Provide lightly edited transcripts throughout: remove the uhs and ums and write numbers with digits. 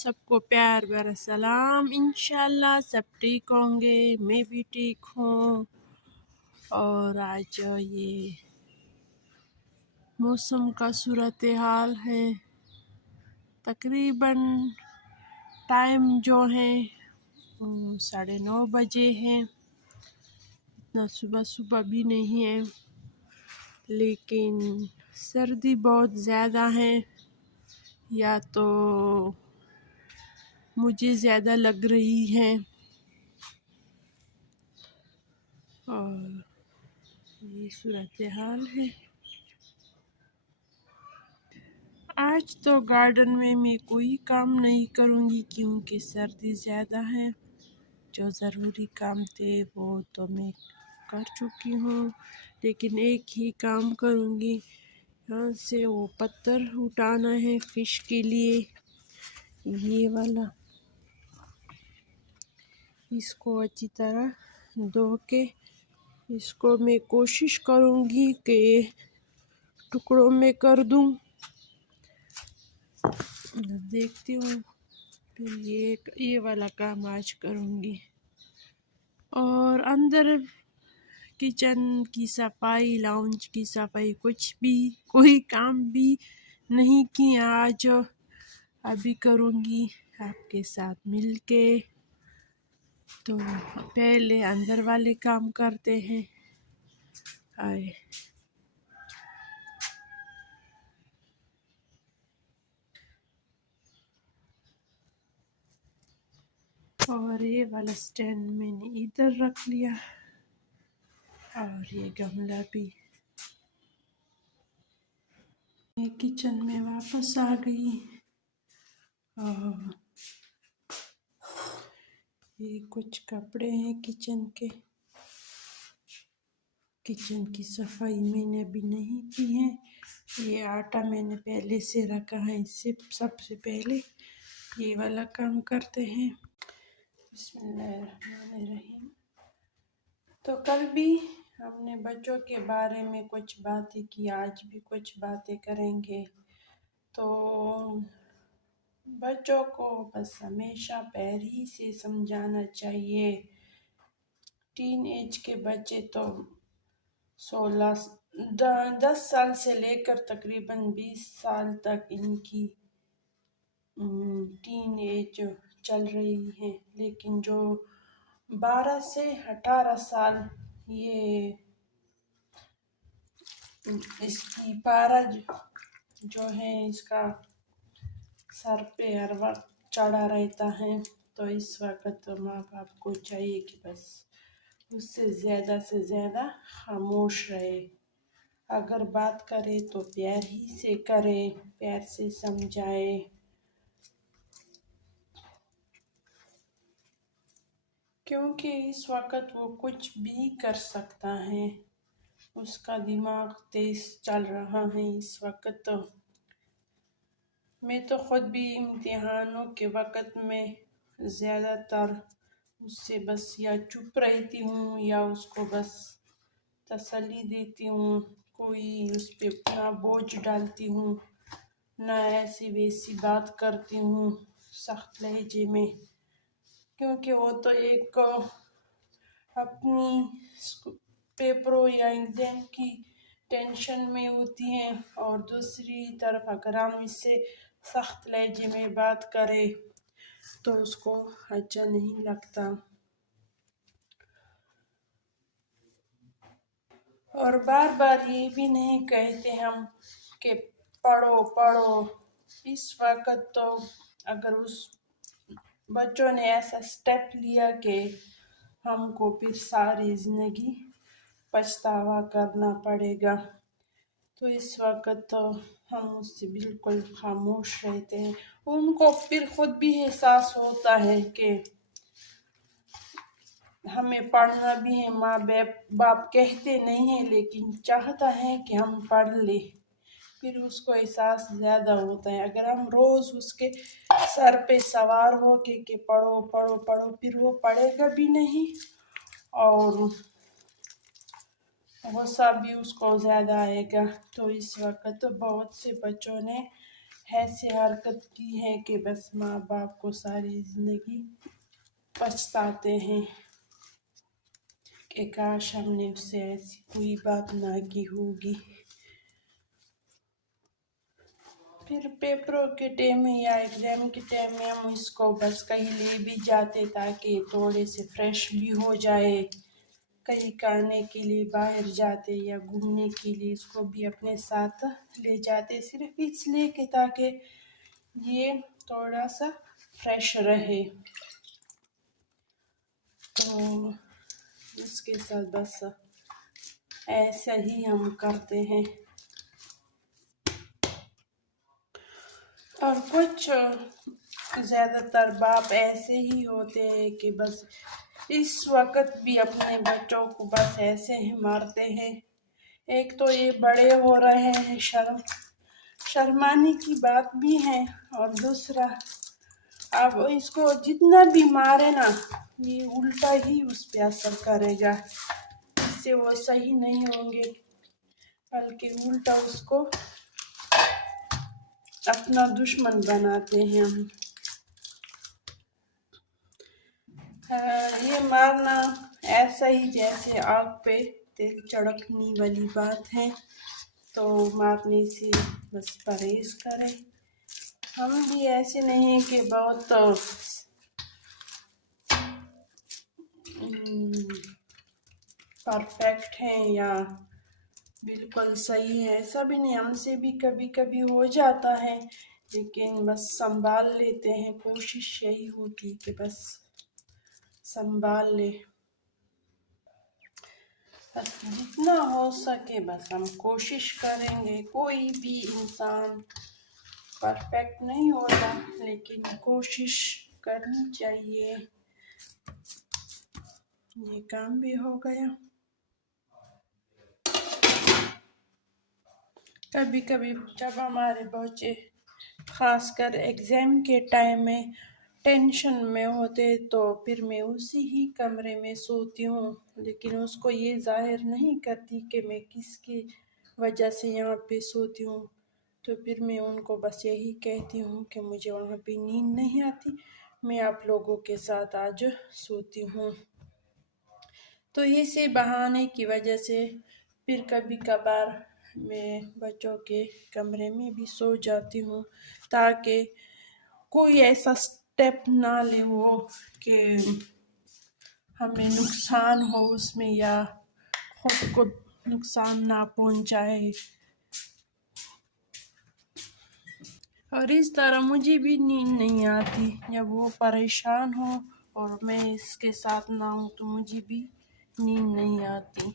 सबको प्यार भरा सलाम। इंशाल्लाह सब ठीक होंगे, मैं भी ठीक हूँ। और आज ये मौसम का सूरत हाल है, तकरीबन टाइम जो है 9:30 बजे है। इतना सुबह सुबह भी नहीं है, लेकिन सर्दी बहुत ज़्यादा है, या तो मुझे ज़्यादा लग रही है। और ये सूरत हाल है। आज तो गार्डन में मैं कोई काम नहीं करूँगी क्योंकि सर्दी ज़्यादा है। जो ज़रूरी काम थे वो तो मैं कर चुकी हूँ, लेकिन एक ही काम करूँगी। यहाँ से वो पत्थर उठाना है फिश के लिए, ये वाला। इसको अच्छी तरह धो के इसको मैं कोशिश करूँगी कि टुकड़ों में कर दूँ। देखती हूँ, फिर ये वाला काम आज करूँगी। और अंदर किचन की सफाई, लाउंज की सफाई, कुछ भी कोई काम भी नहीं किया आज। अभी करूँगी आपके साथ मिलके। तो पहले अंदर वाले काम करते हैं। आए और ये वाला स्टैंड मैंने इधर रख लिया, और ये गमला भी। मैं किचन में वापस आ गई और ये कुछ कपड़े हैं किचन के। किचन की सफाई मैंने अभी नहीं की है। ये आटा मैंने पहले से रखा है। इससे सबसे पहले ये वाला काम करते हैं। बिस्मिल्लाहिर्रहमानिर्रहीम। तो कल भी हमने बच्चों के बारे में कुछ बातें की, आज भी कुछ बातें करेंगे। तो बच्चों को बस हमेशा प्यार ही से समझाना चाहिए। टीन एज के बच्चे तो 10 साल से लेकर तकरीबन 20 साल तक इनकी टीन एज चल रही है, लेकिन जो 12 से 18 साल, ये इसकी पारा जो है इसका सर पे हर वक्त चढ़ा रहता है। तो इस वक्त तो माँ बाप को चाहिए कि बस उससे ज़्यादा से ज़्यादा खामोश रहे। अगर बात करे तो प्यार ही से करे, प्यार से समझाए। क्योंकि इस वक्त वो कुछ भी कर सकता है, उसका दिमाग तेज चल रहा है इस वक्त। तो मैं तो खुद भी इम्तिहानों के वक्त में ज़्यादातर उससे बस या चुप रहती हूँ या उसको बस तसल्ली देती हूँ। कोई उस पर ना बोझ डालती हूँ, ना ऐसी वैसी बात करती हूँ सख्त लहजे में, क्योंकि वो तो एक अपनी पेपरों या एग्ज़ाम की टेंशन में होती हैं, और दूसरी तरफ अगर हम इससे सख्त लहजे में बात करें तो उसको अच्छा नहीं लगता। और बार बार ये भी नहीं कहते हम कि पढ़ो पढ़ो। इस वक्त तो अगर उस बच्चों ने ऐसा स्टेप लिया कि हमको फिर सारी ज़िंदगी पछतावा करना पड़ेगा, तो इस वक्त तो हम उससे बिल्कुल खामोश रहते हैं। उनको फिर खुद भी एहसास होता है कि हमें पढ़ना भी है। माँ बाप कहते नहीं है, लेकिन चाहता है कि हम पढ़ ले। फिर उसको एहसास ज़्यादा होता है। अगर हम रोज़ उसके सर पे सवार हो के पढ़ो पढ़ो पढ़ो, फिर वो पढ़ेगा भी नहीं और गुस्सा भी उसको ज़्यादा आएगा। तो इस वक्त तो बहुत से बच्चों ने ऐसे हरकत की है कि बस माँ बाप को सारी ज़िंदगी पछताते हैं कि काश हमने उससे ऐसी कोई बात ना की होगी। फिर पेपरों के टाइम में या एग्ज़ाम के टाइम में हम इसको बस कहीं ले भी जाते ताकि थोड़े से फ्रेश भी हो जाए। कहीं खाने के लिए बाहर जाते या घूमने के लिए इसको भी अपने साथ ले जाते, सिर्फ इसलिए कि ताकि ये थोड़ा सा फ्रेश रहे। तो इसके साथ बस ऐसा ही हम करते हैं। और कुछ ज़्यादातर बाप ऐसे ही होते हैं कि बस इस वक्त भी अपने बच्चों को बस ऐसे ही मारते हैं। एक तो ये बड़े हो रहे हैं, शर्माने की बात भी है, और दूसरा अब इसको जितना भी मारे ना, ये उल्टा ही उस पे असर करेगा। इससे वो सही नहीं होंगे, बल्कि उल्टा उसको अपना दुश्मन बनाते हैं हम। ये मारना ऐसा ही जैसे आग पे तेल चढ़कने वाली बात है, तो मारने से बस परहेज करें। हम भी ऐसे नहीं कि बहुत परफेक्ट हैं या बिल्कुल सही है, ऐसा भी नहीं। हमसे भी कभी कभी हो जाता है, लेकिन बस संभाल लेते हैं। कोशिश यही होती कि बस संभाल ले, बस जितना हो सके बस हम कोशिश करेंगे। कोई भी इंसान परफेक्ट नहीं होता, लेकिन कोशिश करनी चाहिए। ये काम भी हो गया। कभी कभी जब हमारे बच्चे खासकर एग्ज़ाम के टाइम में टेंशन में होते, तो फिर मैं उसी ही कमरे में सोती हूँ, लेकिन उसको ये जाहिर नहीं करती कि मैं किसकी वजह से यहाँ पे सोती हूँ। तो फिर मैं उनको बस यही कहती हूँ कि मुझे वहाँ पे नींद नहीं आती, मैं आप लोगों के साथ आज सोती हूँ। तो इसी बहाने की वजह से फिर कभी कभार मैं बच्चों के कमरे में भी सो जाती हूँ, ताकि कोई ऐसा स्टेप ना ले वो कि हमें नुकसान हो उसमें या खुद को नुकसान ना पहुंचाए। और इस तरह मुझे भी नींद नहीं आती जब वो परेशान हो और मैं इसके साथ ना हूँ, तो मुझे भी नींद नहीं आती।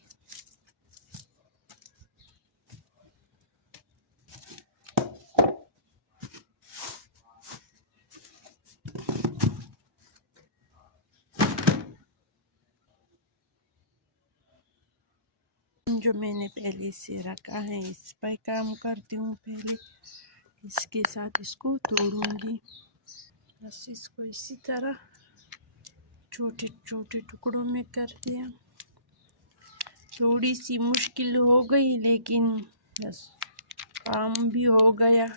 जो मैंने पहले से रखा है इस पर काम करती हूँ। पहले इसके साथ इसको तोड़ूंगी, बस इसको इसी तरह छोटे छोटे टुकड़ों में कर दिया। थोड़ी सी मुश्किल हो गई, लेकिन बस काम भी हो गया।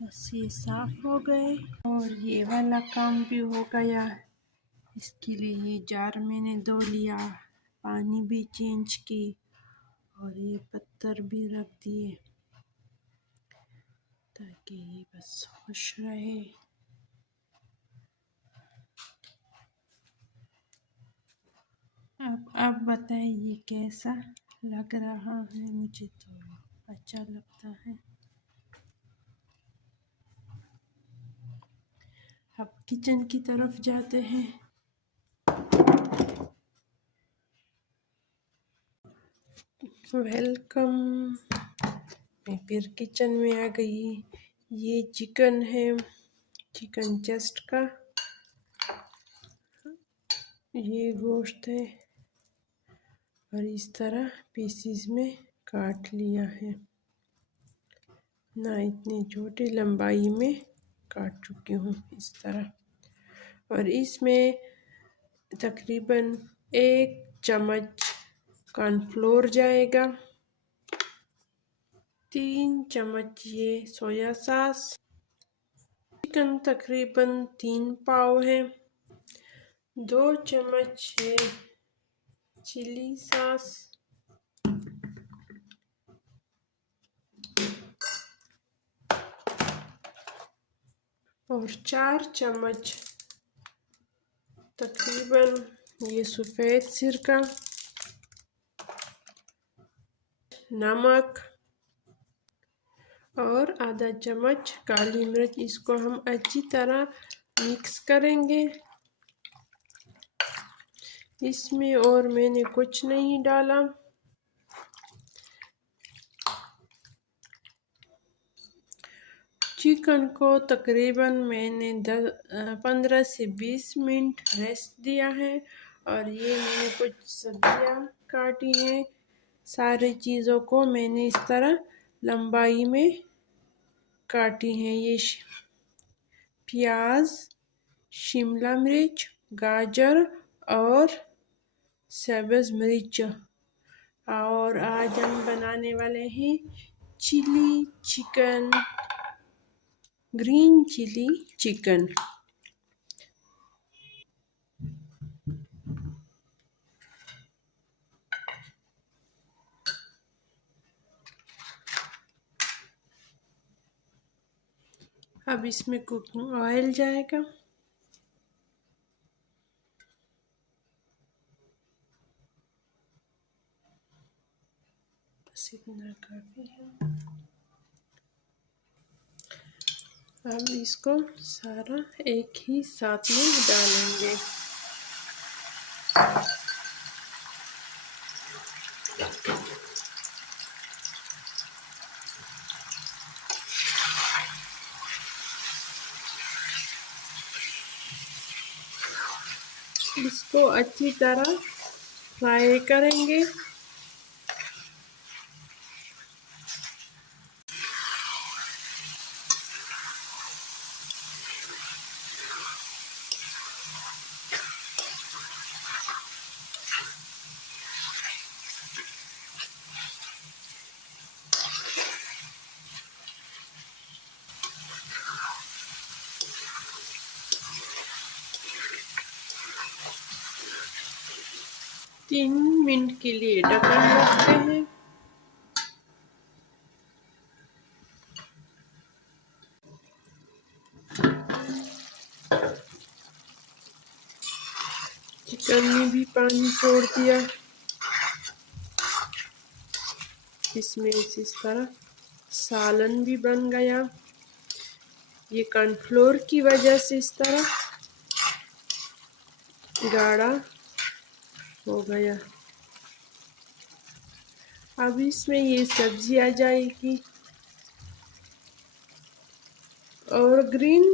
बस ये साफ हो गए और ये वाला काम भी हो गया। इसके लिए ये जार मैंने धो लिया, पानी भी चेंज की, और ये पत्थर भी रख दिए ताकि ये बस खुश रहे। अब आप बताइए ये कैसा लग रहा है? मुझे तो अच्छा लगता है। अब किचन की तरफ जाते हैं। वेलकम। मैं फिर किचन में आ गई। ये चिकन है, चिकन चेस्ट का। ये गोश्त है और इस तरह पीसीज में काट लिया है। ना इतनी छोटी लंबाई में काट चुकी हूँ इस तरह। और इसमें तकरीबन 1 चम्मच कॉर्नफ्लोर जाएगा, 3 चम्मच ये सोया सॉस। चिकन तकरीबन 3 पाव है, 2 चम्मच है चिली सॉस, और 4 चम्मच तकरीबन ये सफ़ेद सिरका, नमक और आधा चम्मच काली मिर्च। इसको हम अच्छी तरह मिक्स करेंगे इसमें, और मैंने कुछ नहीं डाला। चिकन को तकरीबन मैंने 15 से 20 मिनट रेस्ट दिया है। और ये मैंने कुछ सब्जियां काटी हैं। सारी चीज़ों को मैंने इस तरह लंबाई में काटी हैं। ये प्याज, शिमला मिर्च, गाजर और सब्ज़ मिर्च। और आज हम बनाने वाले हैं chilli chicken, green chilli chicken. अब इसमें कुकिंग ऑयल जाएगा। बस इतना काफी है। अब इसको सारा एक ही साथ में डालेंगे। इसको अच्छी तरह फ्राई करेंगे। तीन मिनट के लिए ढक्कन रखते हैं। चिकन ने भी पानी छोड़ दिया। इसमें इस तरह सालन भी बन गया। ये कॉर्नफ्लोर की वजह से इस तरह गाढ़ा हो गया। अब इसमें ये सब्जी आ जाएगी और ग्रीन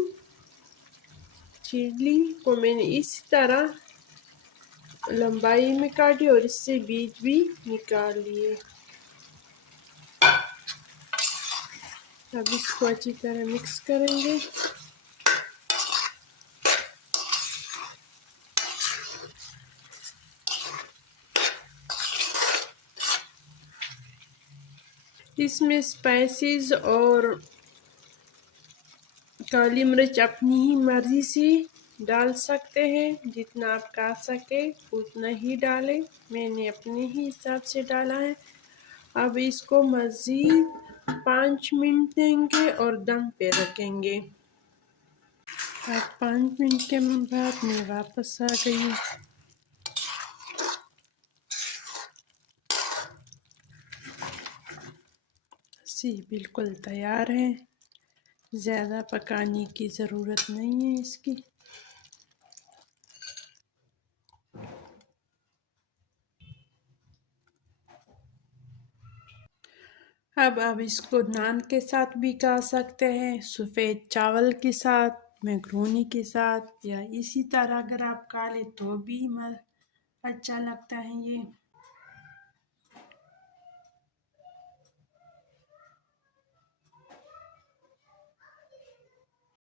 चिली को मैंने इस तरह लंबाई में काटी और इससे बीज भी निकाल लिए। अब इसको अच्छी तरह मिक्स करेंगे। इसमें स्पाइसेस और काली मिर्च अपनी ही मर्जी से डाल सकते हैं। जितना आप खा सके उतना ही डालें। मैंने अपने ही हिसाब से डाला है। अब इसको मज़ीद 5 मिनट देंगे और दम पे रखेंगे। अब 5 मिनट के बाद मैं वापस आ गई। बिल्कुल तैयार है। ज़्यादा पकाने की ज़रूरत नहीं है इसकी। अब आप इसको नान के साथ भी खा सकते हैं, सफ़ेद चावल के साथ, मैक्रोनी के साथ, या इसी तरह अगर आप खा लें तो भी अच्छा लगता है ये।